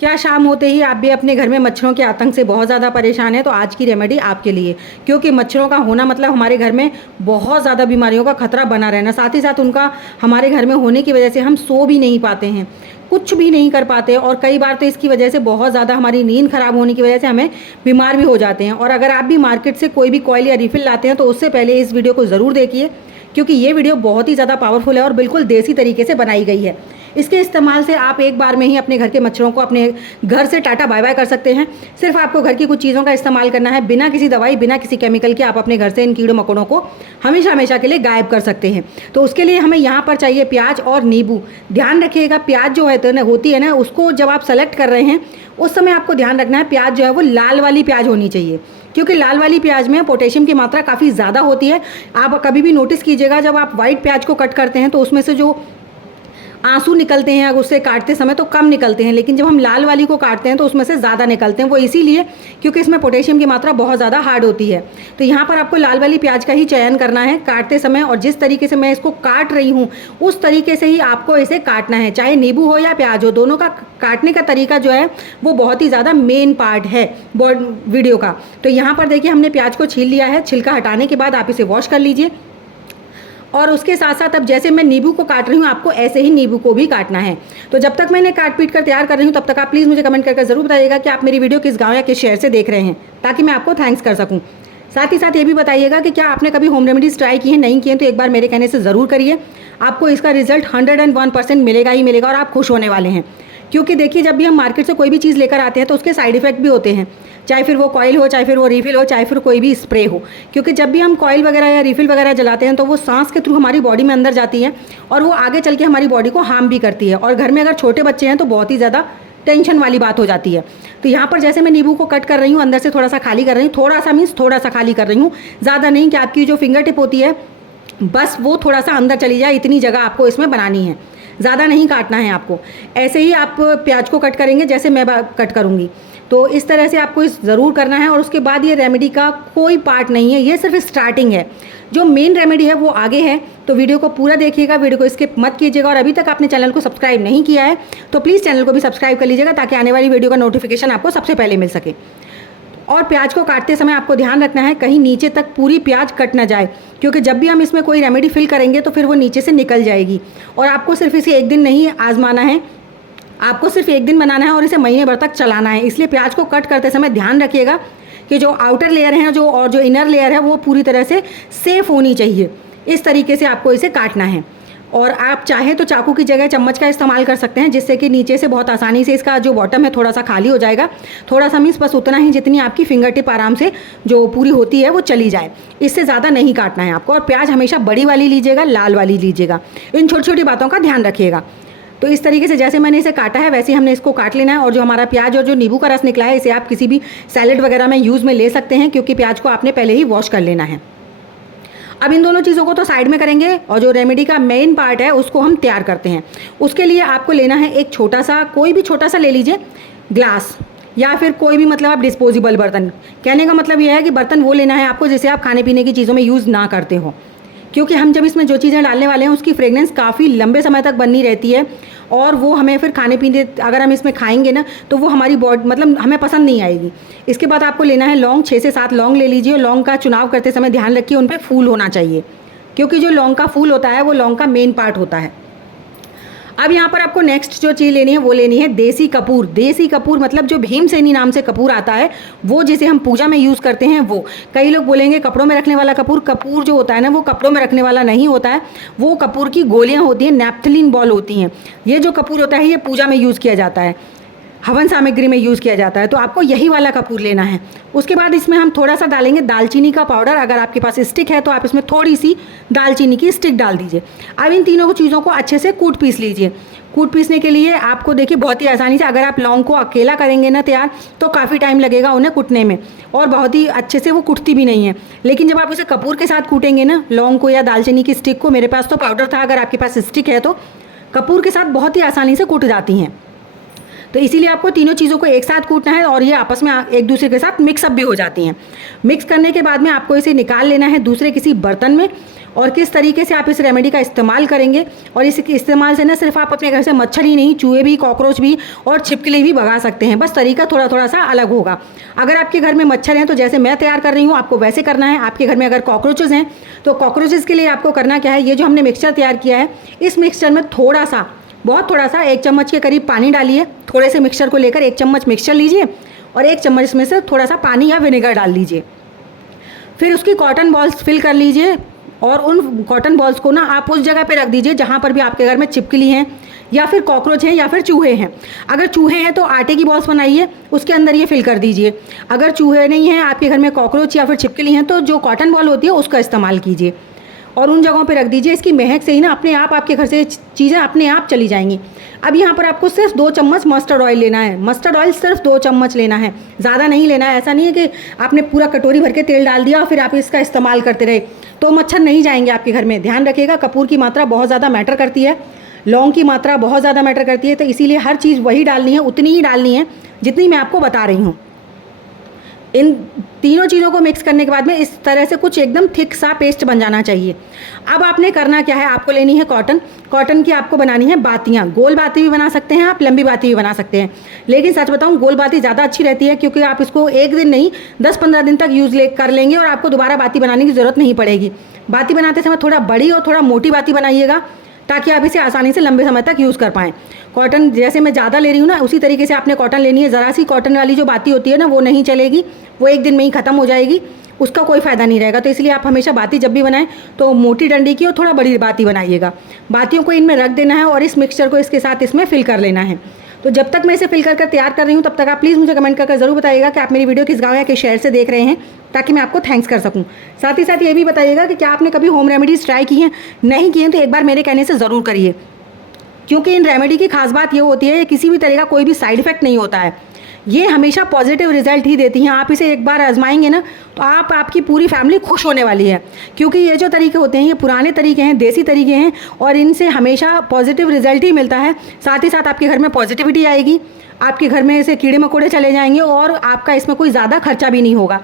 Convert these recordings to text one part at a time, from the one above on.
क्या शाम होते ही आप भी अपने घर में मच्छरों के आतंक से बहुत ज़्यादा परेशान हैं? तो आज की रेमेडी आपके लिए, क्योंकि मच्छरों का होना मतलब हमारे घर में बहुत ज़्यादा बीमारियों का खतरा बना रहना, साथ ही साथ उनका हमारे घर में होने की वजह से हम सो भी नहीं पाते हैं, कुछ भी नहीं कर पाते, और कई बार तो इसकी वजह से बहुत ज़्यादा हमारी नींद खराब होने की वजह से हमें बीमार भी हो जाते हैं। और अगर आप भी मार्केट से कोई भी कॉइल या रिफिल लाते हैं तो उससे पहले इस वीडियो को ज़रूर देखिए, क्योंकि ये वीडियो बहुत ही ज़्यादा पावरफुल है और बिल्कुल देसी तरीके से बनाई गई है। इसके इस्तेमाल से आप एक बार में ही अपने घर के मच्छरों को अपने घर से टाटा बाय बाय कर सकते हैं। सिर्फ आपको घर की कुछ चीज़ों का इस्तेमाल करना है, बिना किसी दवाई, बिना किसी केमिकल के आप अपने घर से इन कीड़ों मकोड़ों को हमेशा हमेशा के लिए गायब कर सकते हैं। तो उसके लिए हमें यहाँ पर चाहिए प्याज और नींबू। ध्यान रखिएगा, प्याज जो है तो होती है ना, उसको जब आप सेलेक्ट कर रहे हैं उस समय आपको ध्यान रखना है प्याज जो है वो लाल वाली प्याज होनी चाहिए, क्योंकि लाल वाली प्याज में पोटेशियम की मात्रा काफ़ी ज़्यादा होती है। आप कभी भी नोटिस कीजिएगा, जब आप वाइट प्याज को कट करते हैं तो उसमें से जो आंसू निकलते हैं अगर उससे काटते समय तो कम निकलते हैं, लेकिन जब हम लाल वाली को काटते हैं तो उसमें से ज़्यादा निकलते हैं। वो इसीलिए क्योंकि इसमें पोटेशियम की मात्रा बहुत ज़्यादा हार्ड होती है। तो यहाँ पर आपको लाल वाली प्याज का ही चयन करना है काटते समय, और जिस तरीके से मैं इसको काट रही हूँ उस तरीके से ही आपको इसे काटना है, चाहे नींबू हो या प्याज हो, दोनों का काटने का तरीका जो है वो बहुत ही ज़्यादा मेन पार्ट है वीडियो का। तो यहाँ पर देखिए हमने प्याज को छील लिया है, छिलका हटाने के बाद आप इसे वॉश कर लीजिए। और उसके साथ साथ अब जैसे मैं नींबू को काट रही हूँ आपको ऐसे ही नींबू को भी काटना है। तो जब तक मैंने काट पीट कर तैयार कर रही हूँ तब तक आप प्लीज़ मुझे कमेंट करके ज़रूर बताइएगा कि आप मेरी वीडियो किस गाँव या किस शहर से देख रहे हैं, ताकि मैं आपको थैंक्स कर सकूँ। साथ ही साथ ये भी बताइएगा कि क्या आपने कभी होम रेमेडीज़ ट्राई की है, नहीं किए तो एक बार मेरे कहने से ज़रूर करिए। आपको इसका रिजल्ट 101% मिलेगा ही मिलेगा और आप खुश होने वाले हैं। क्योंकि देखिए, जब भी हम मार्केट से कोई भी चीज़ लेकर आते हैं तो उसके साइड इफ़ेक्ट भी होते हैं, चाहे फिर वो कॉइल हो, चाहे फिर वो रिफिल हो, चाहे फिर कोई भी स्प्रे हो। क्योंकि जब भी हम कॉइल वगैरह या रिफिल वगैरह जलाते हैं तो वो सांस के थ्रू हमारी बॉडी में अंदर जाती है और वो आगे चल के हमारी बॉडी को हार्म भी करती है। और घर में अगर छोटे बच्चे हैं तो बहुत ही ज़्यादा टेंशन वाली बात हो जाती है। तो यहाँ पर जैसे मैं नींबू को कट कर रही हूँ, अंदर से थोड़ा सा खाली कर रही हूँ, थोड़ा सा मीन्स थोड़ा सा खाली कर रही हूँ, ज़्यादा नहीं, कि आपकी जो फिंगर टिप होती है बस वो थोड़ा सा अंदर चली जाए, इतनी जगह आपको इसमें बनानी है, ज़्यादा नहीं काटना है आपको। ऐसे ही आप प्याज को कट करेंगे जैसे मैं कट करूँगी, तो इस तरह से आपको इस ज़रूर करना है। और उसके बाद ये रेमेडी का कोई पार्ट नहीं है, ये सिर्फ स्टार्टिंग है, जो मेन रेमेडी है वो आगे है। तो वीडियो को पूरा देखिएगा, वीडियो को स्किप मत कीजिएगा। और अभी तक आपने चैनल को सब्सक्राइब नहीं किया है तो प्लीज़ चैनल को भी सब्सक्राइब कर लीजिएगा, ताकि आने वाली वीडियो का नोटिफिकेशन आपको सबसे पहले मिल सके। और प्याज को काटते समय आपको ध्यान रखना है कहीं नीचे तक पूरी प्याज कट ना जाए, क्योंकि जब भी हम इसमें कोई रेमेडी फिल करेंगे तो फिर वो नीचे से निकल जाएगी। और आपको सिर्फ इसे एक दिन नहीं आजमाना है, आपको सिर्फ एक दिन बनाना है और इसे महीने भर तक चलाना है। इसलिए प्याज को कट करते समय ध्यान रखिएगा कि जो आउटर लेयर है जो इनर लेयर है वो पूरी तरह से सेफ होनी चाहिए। इस तरीके से आपको इसे काटना है। और आप चाहे तो चाकू की जगह चम्मच का इस्तेमाल कर सकते हैं, जिससे कि नीचे से बहुत आसानी से इसका जो बॉटम है थोड़ा सा खाली हो जाएगा। थोड़ा सा मीन्स बस उतना ही जितनी आपकी फिंगर टिप आराम से जो पूरी होती है वो चली जाए, इससे ज़्यादा नहीं काटना है आपको। और प्याज हमेशा बड़ी वाली लीजिएगा, लाल वाली लीजिएगा, इन छोटी छोटी बातों का ध्यान रखिएगा। तो इस तरीके से जैसे मैंने इसे काटा है वैसे ही हमने इसको काट लेना है। और जो हमारा प्याज और जो नींबू का रस निकला है इसे आप किसी भी सैलेड वगैरह में यूज़ में ले सकते हैं, क्योंकि प्याज को आपने पहले ही वॉश कर लेना है। अब इन दोनों चीज़ों को तो साइड में करेंगे और जो रेमेडी का मेन पार्ट है उसको हम तैयार करते हैं। उसके लिए आपको लेना है एक छोटा सा, कोई भी छोटा सा ले लीजिए ग्लास, या फिर कोई भी मतलब आप डिस्पोजेबल बर्तन। कहने का मतलब यह है कि बर्तन वो लेना है आपको जिसे आप खाने पीने की चीज़ों में यूज़ ना करते हो, क्योंकि हम जब इसमें जो चीज़ें डालने वाले हैं उसकी फ्रेगनेंस काफ़ी लंबे समय तक बनी रहती है और वो हमें फिर खाने पीने अगर हम इसमें खाएंगे ना तो वो हमारी बॉडी मतलब हमें पसंद नहीं आएगी। इसके बाद आपको लेना है लौंग, 6 से 7 लौंग ले लीजिए। लौंग का चुनाव करते समय ध्यान रखिए उन पर फूल होना चाहिए, क्योंकि जो लौंग का फूल होता है वो लौंग का मेन पार्ट होता है। अब यहाँ पर आपको नेक्स्ट जो चीज़ लेनी है वो लेनी है देसी कपूर। देसी कपूर मतलब जो भीमसेनी नाम से कपूर आता है, वो जिसे हम पूजा में यूज़ करते हैं वो। कई लोग बोलेंगे कपड़ों में रखने वाला कपूर, कपूर जो होता है ना वो कपड़ों में रखने वाला नहीं होता है, वो कपूर की गोलियाँ होती हैं, नैप्थलीन बॉल होती हैं। ये जो कपूर होता है ये पूजा में यूज़ किया जाता है, हवन सामग्री में यूज़ किया जाता है, तो आपको यही वाला कपूर लेना है। उसके बाद इसमें हम थोड़ा सा डालेंगे दालचीनी का पाउडर। अगर आपके पास स्टिक है तो आप इसमें थोड़ी सी दालचीनी की स्टिक डाल दीजिए। अब इन तीनों चीज़ों को अच्छे से कूट पीस लीजिए। कूट पीसने के लिए आपको देखिए बहुत ही आसानी से, अगर आप लौंग को अकेला करेंगे ना तैयार तो काफ़ी टाइम लगेगा उन्हें कूटने में और बहुत ही अच्छे से वो कुटती भी नहीं है। लेकिन जब आप उसे कपूर के साथ कूटेंगे ना, लौंग को या दालचीनी की स्टिक को, मेरे पास तो पाउडर था, अगर आपके पास स्टिक है तो कपूर के साथ बहुत ही आसानी से कूट जाती हैं। तो इसीलिए आपको तीनों चीज़ों को एक साथ कूटना है और ये आपस में एक दूसरे के साथ मिक्सअप भी हो जाती हैं। मिक्स करने के बाद में आपको इसे निकाल लेना है दूसरे किसी बर्तन में। और किस तरीके से आप इस रेमेडी का इस्तेमाल करेंगे। और इस इस्तेमाल से न सिर्फ आप अपने घर से मच्छर ही नहीं, चूहे भी, कॉकरोच भी और छिपकली भी भगा सकते हैं। बस तरीका थोड़ा थोड़ा सा अलग होगा। अगर आपके घर में मच्छर हैं तो जैसे मैं तैयार कर रही हूँ आपको वैसे करना है। आपके घर में अगर कॉकरोचेज़ हैं तो कॉकरोचेज़ के लिए आपको करना क्या है, ये जो हमने मिक्सचर तैयार किया है इस मिक्सचर में थोड़ा सा, बहुत थोड़ा सा, 1 चम्मच के करीब पानी डालिए। थोड़े से मिक्सचर को लेकर 1 चम्मच मिक्सचर लीजिए और 1 चम्मच में से थोड़ा सा पानी या विनेगर डाल लीजिए। फिर उसकी कॉटन बॉल्स फिल कर लीजिए और उन कॉटन बॉल्स को ना आप उस जगह पे रख दीजिए जहाँ पर भी आपके घर में छिपकली हैं या फिर कॉकरोच हैं या फिर चूहे हैं। अगर चूहे हैं तो आटे की बॉल्स बनाइए, उसके अंदर ये फिल कर दीजिए। अगर चूहे नहीं हैं, आपके घर में कॉकरोच या फिर छिपकली हैं, तो जो कॉटन बॉल होती है उसका इस्तेमाल कीजिए और उन जगहों पे रख दीजिए। इसकी महक से ही ना अपने आप आपके घर से चीज़ें अपने आप चली जाएंगी। अब यहाँ पर आपको सिर्फ 2 चम्मच मस्टर्ड ऑयल लेना है। मस्टर्ड ऑयल सिर्फ 2 चम्मच लेना है, ज़्यादा नहीं लेना है। ऐसा नहीं है कि आपने पूरा कटोरी भर के तेल डाल दिया और फिर आप इसका इस्तेमाल करते रहे, तो मच्छर नहीं जाएंगे आपके घर में। ध्यान रखिएगा, कपूर की मात्रा बहुत ज़्यादा मैटर करती है, लौंग की मात्रा बहुत ज़्यादा मैटर करती है। तो इसीलिए हर चीज़ वही डालनी है, उतनी ही डालनी है जितनी मैं आपको बता रही हूँ। इन तीनों चीज़ों को मिक्स करने के बाद में इस तरह से कुछ एकदम थिक सा पेस्ट बन जाना चाहिए। अब आपने करना क्या है, आपको लेनी है कॉटन की आपको बनानी है बातियाँ। गोल बाती भी बना सकते हैं आप, लंबी बाती भी बना सकते हैं, लेकिन सच बताऊँ गोल बाती ज़्यादा अच्छी रहती है, क्योंकि आप इसको एक दिन नहीं 10-15 दिन तक यूज़ कर लेंगे और आपको दोबारा बाती बनाने की ज़रूरत नहीं पड़ेगी। बाती बनाते समय थोड़ा बड़ी और थोड़ा मोटी बाती बनाइएगा ताकि आप इसे आसानी से लंबे समय तक यूज़ कर पाएँ। कॉटन जैसे मैं ज़्यादा ले रही हूँ ना, उसी तरीके से आपने कॉटन लेनी है। ज़रा सी कॉटन वाली जो बाती होती है ना, वो नहीं चलेगी, वो एक दिन में ही ख़त्म हो जाएगी, उसका कोई फ़ायदा नहीं रहेगा। तो इसलिए आप हमेशा बाती जब भी बनाएं तो मोटी डंडी की और थोड़ा बड़ी बाती बनाइएगा। बातियों को इनमें रख देना है और इस मिक्सचर को इसके साथ इसमें फिल कर लेना है। तो जब तक मैं इसे फिल कर तैयार कर रही हूँ तब तक आप प्लीज़ मुझे कमेंट करके ज़रूर बताइएगा कि आप मेरी वीडियो किस गाँव या किस शहर से देख रहे हैं, ताकि मैं आपको थैंक्स कर सकूँ। साथ ही साथ ये भी बताइएगा कि क्या आपने कभी होम रेमेडीज़ ट्राई की हैं। नहीं की हैं तो एक बार मेरे कहने से ज़रूर करिए, क्योंकि इन रेमेडी की खास बात ये होती है किसी भी तरह का कोई भी साइड इफेक्ट नहीं होता है। ये हमेशा पॉजिटिव रिजल्ट ही देती हैं। आप इसे एक बार आजमाएंगे ना तो आपकी पूरी फैमिली खुश होने वाली है, क्योंकि ये जो तरीके होते हैं ये पुराने तरीके हैं, देसी तरीके हैं और इनसे हमेशा पॉजिटिव रिजल्ट ही मिलता है। साथ ही साथ आपके घर में पॉजिटिविटी आएगी, आपके घर में ऐसे कीड़े मकोड़े चले जाएंगे और आपका इसमें कोई ज़्यादा खर्चा भी नहीं होगा।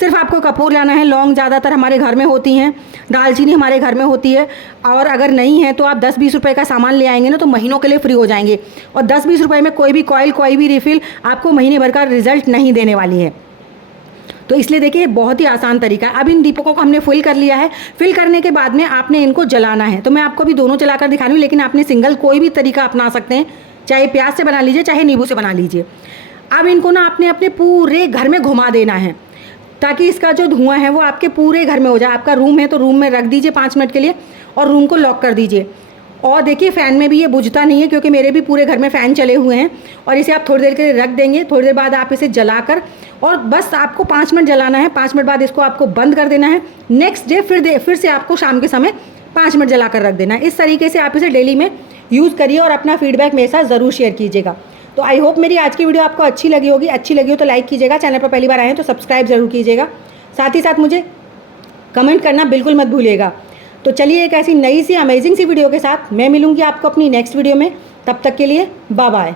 सिर्फ आपको कपूर लाना है, लौंग ज़्यादातर हमारे घर में होती हैं, दालचीनी हमारे घर में होती है, और अगर नहीं है तो आप 10-20 रुपए का सामान ले आएंगे ना तो महीनों के लिए फ्री हो जाएंगे। और 10-20 रुपए में कोई भी कॉइल, कोई भी रिफ़िल आपको महीने भर का रिजल्ट नहीं देने वाली है। तो इसलिए देखिए बहुत ही आसान तरीका है। अब इन दीपकों को हमने फिल कर लिया है। फिल करने के बाद में आपने इनको जलाना है। तो मैं आपको भी दोनों जलाकर दिखा रही हूँ, लेकिन आपने सिंगल कोई भी तरीका अपना सकते हैं, चाहे प्याज से बना लीजिए चाहे नींबू से बना लीजिए। अब इनको ना आपने अपने पूरे घर में घुमा देना है ताकि इसका जो धुआं है वो आपके पूरे घर में हो जाए। आपका रूम है तो रूम में रख दीजिए 5 मिनट के लिए और रूम को लॉक कर दीजिए। और देखिए फ़ैन में भी ये बुझता नहीं है, क्योंकि मेरे भी पूरे घर में फ़ैन चले हुए हैं। और इसे आप थोड़ी देर के लिए रख देंगे, थोड़ी देर बाद आप इसे जलाकर, और बस आपको 5 मिनट जलाना है। 5 मिनट बाद इसको आपको बंद कर देना है। नेक्स्ट डे फिर से आपको शाम के समय 5 मिनट जलाकर रख देना है। इस तरीके से आप इसे डेली में यूज़ करिए और अपना फीडबैक मेरे साथ ज़रूर शेयर कीजिएगा। तो आई होप मेरी आज की वीडियो आपको अच्छी लगी होगी। अच्छी लगी हो तो लाइक कीजिएगा, चैनल पर पहली बार आए हैं तो सब्सक्राइब ज़रूर कीजिएगा। साथ ही साथ मुझे कमेंट करना बिल्कुल मत भूलिएगा। तो चलिए एक ऐसी नई सी अमेजिंग सी वीडियो के साथ मैं मिलूंगी आपको अपनी नेक्स्ट वीडियो में। तब तक के लिए बाय बाय।